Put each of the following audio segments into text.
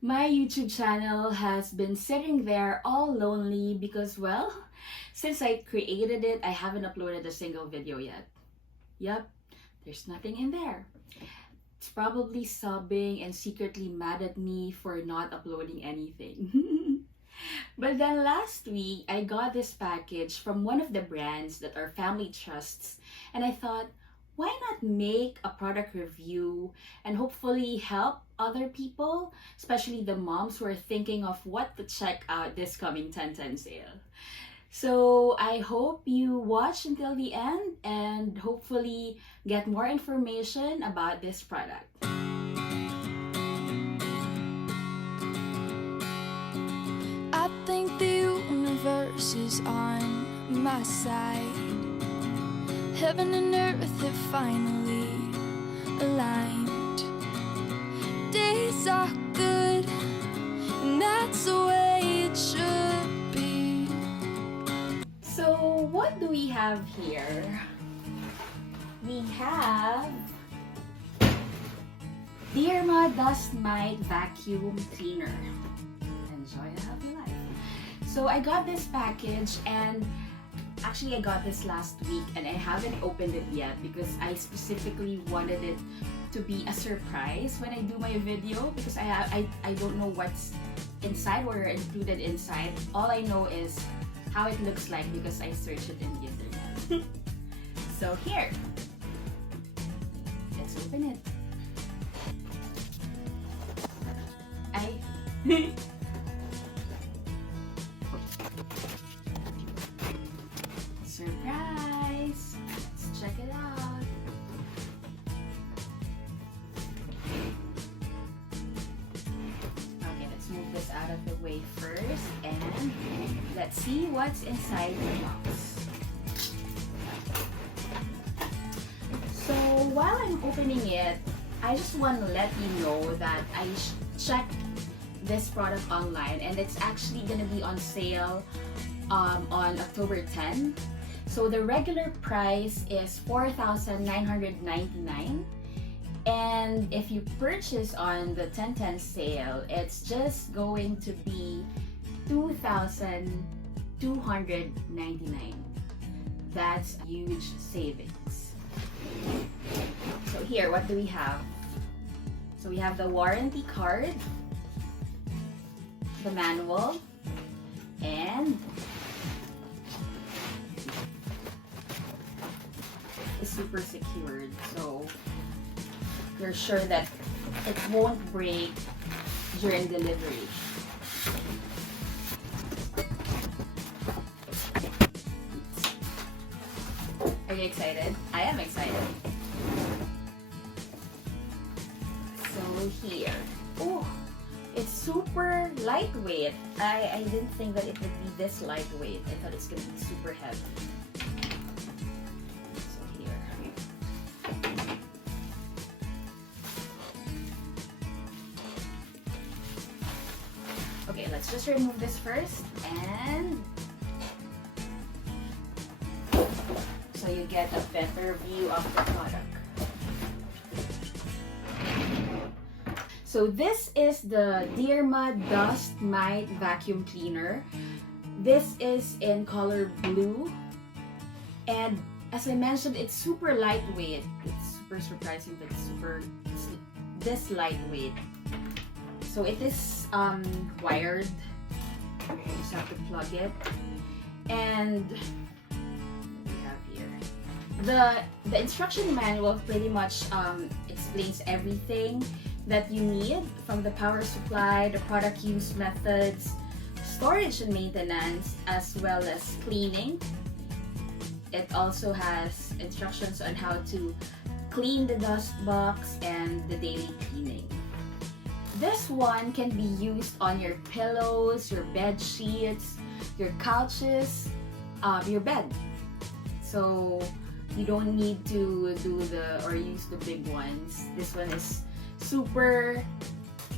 My YouTube channel has been sitting there all lonely because, well, since I created it, I haven't uploaded a single video yet. Yep, there's nothing in there. It's probably sobbing and secretly mad at me for not uploading anything. But then last week, I got this package from one of the brands that our family trusts, and I thought, why not make a product review and hopefully help other people, especially the moms who are thinking of what to check out this coming 10/10 sale. So I hope you watch until the end and hopefully get more information about this product. I think the universe is on my side. Heaven and earth have finally aligned. Days are good, and that's the way it should be. So what do we have here? We have Deerma Mite Vacuum Cleaner. Enjoy a happy life. So I got this package, and actually I got this last week and I haven't opened it yet because I specifically wanted it to be a surprise when I do my video, because I don't know what's inside or included inside. All I know is how it looks like because I searched it in the internet. So here, let's open it. Surprise! Let's check it out. Okay, let's move this out of the way first and let's see what's inside the box. So while I'm opening it, I just want to let you know that I checked this product online and it's actually gonna be on sale on October 10. So the regular price is $4,999, and if you purchase on the 10/10 sale, it's just going to be $2,299. That's huge savings. So here, what do we have? So we have the warranty card, the manual, and is super secured, so you're sure that it won't break during delivery. Are you excited? I am excited. So here, oh, it's super lightweight. I didn't think that it would be this lightweight. I thought it's gonna be super heavy. Okay, let's just remove this first, and so you get a better view of the product. So this is the Deerma Mite Vacuum Cleaner. This is in color blue, and as I mentioned, it's super lightweight. It's super surprising that it's this lightweight. So it is wired. You just have to plug it, and what do we have here? The instruction manual pretty much explains everything that you need, from the power supply, the product use methods, storage and maintenance, as well as cleaning. It also has instructions on how to clean the dust box and the daily cleaning. This one can be used on your pillows, your bed sheets, your couches, your bed. So you don't need to do use the big ones. This one is super,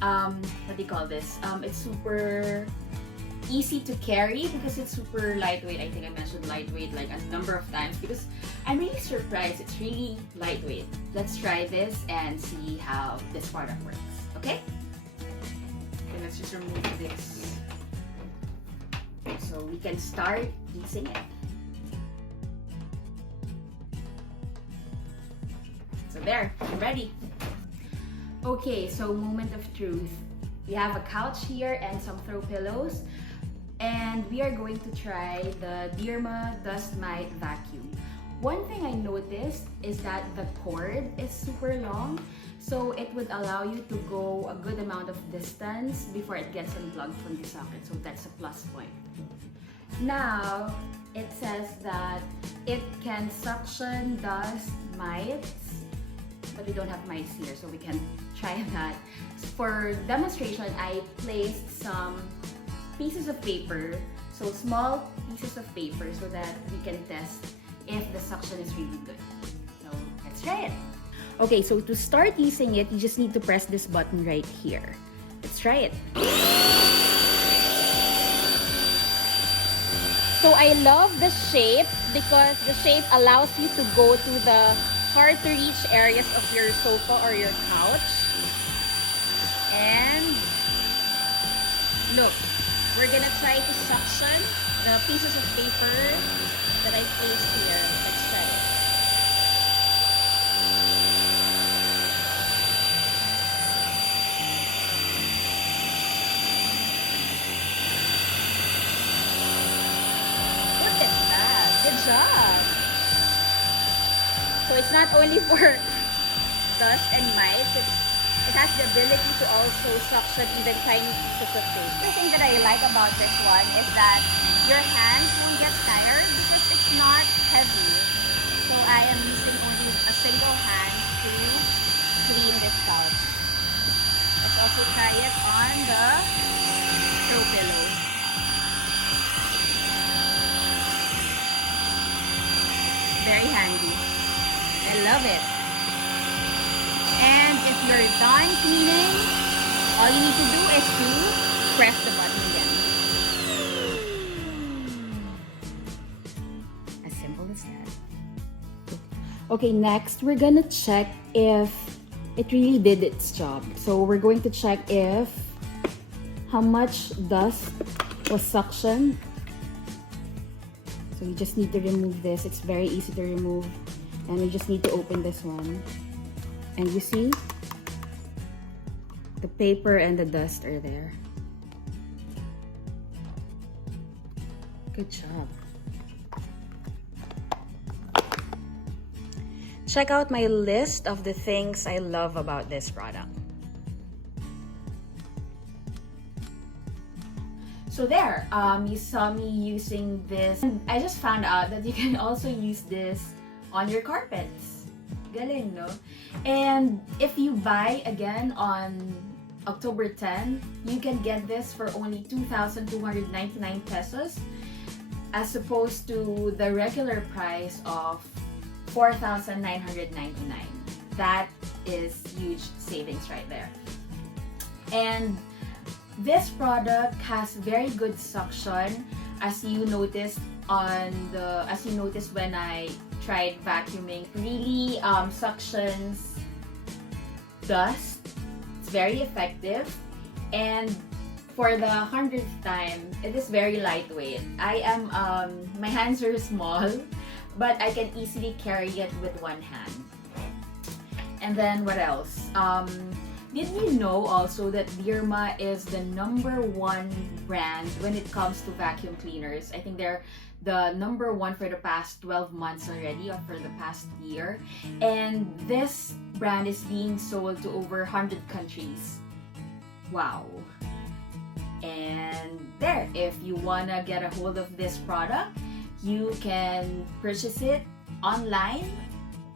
what do you call this? It's super easy to carry because it's super lightweight. I think I mentioned lightweight like a number of times because I'm really surprised it's really lightweight. Let's try this and see how this product works, okay? just remove this so we can start using it. So there, I'm ready. Okay, so moment of truth. We have a couch here and some throw pillows, and we are going to try the Deerma Dust Mite vacuum. One thing I noticed is that the cord is super long, so it would allow you to go a good amount of distance before it gets unplugged from the socket, so that's a plus point. Now, it says that it can suction dust mites, but we don't have mites here, so we can try that. For demonstration, I placed some pieces of paper, so small pieces of paper, so that we can test if the suction is really good. So let's try it. Okay, so to start using it, you just need to press this button right here. Let's try it. So I love the shape because the shape allows you to go to the hard to reach areas of your sofa or your couch. And look, we're gonna try to suction the pieces of paper that I placed here. Let's try it. Look at that. Good job. So it's not only for dust and mites, it has the ability to also suction even tiny pieces of paper. The thing that I like about this one is that your hands won't get tired because it's not heavy. So I am using only a single hand to clean this couch. Let's also try it on the throw pillow. Very handy. I love it. And if you're done cleaning, all you need to do is to press the button again. As simple as that. Okay, next we're gonna check if it really did its job. So we're going to check if how much dust was suctioned. So you just need to remove this. It's very easy to remove. And we just need to open this one. And you see, the paper and the dust are there. Good job. Check out my list of the things I love about this product. So there, you saw me using this. I just found out that you can also use this on your carpets. Galing, no? And if you buy again on October 10, you can get this for only 2,299 pesos as opposed to the regular price of 4,999. That is huge savings right there. And this product has very good suction, as you noticed when I tried vacuuming. Really suctions dust. It's very effective, and for the 100th time, it is very lightweight. My hands are small, but I can easily carry it with one hand. And then what else? Did you know also that Deerma is the #1 brand when it comes to vacuum cleaners? I think they're the #1 for the past 12 months already, or for the past year. And this brand is being sold to over 100 countries. Wow. And there, if you wanna get a hold of this product, you can purchase it online.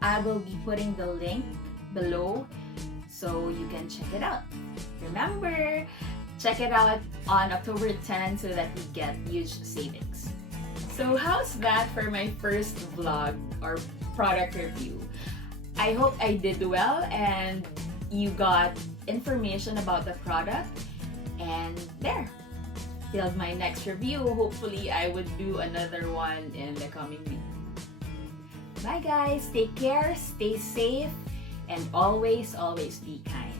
I will be putting the link below so you can check it out. Remember, check it out on October 10 so that we get huge savings. So how's that for my first vlog or product review? I hope I did well and you got information about the product. And there, till my next review, hopefully I would do another one in the coming week. Bye guys, take care, stay safe, and always be kind.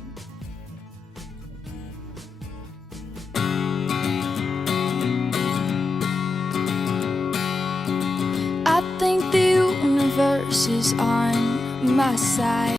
universe is on my side.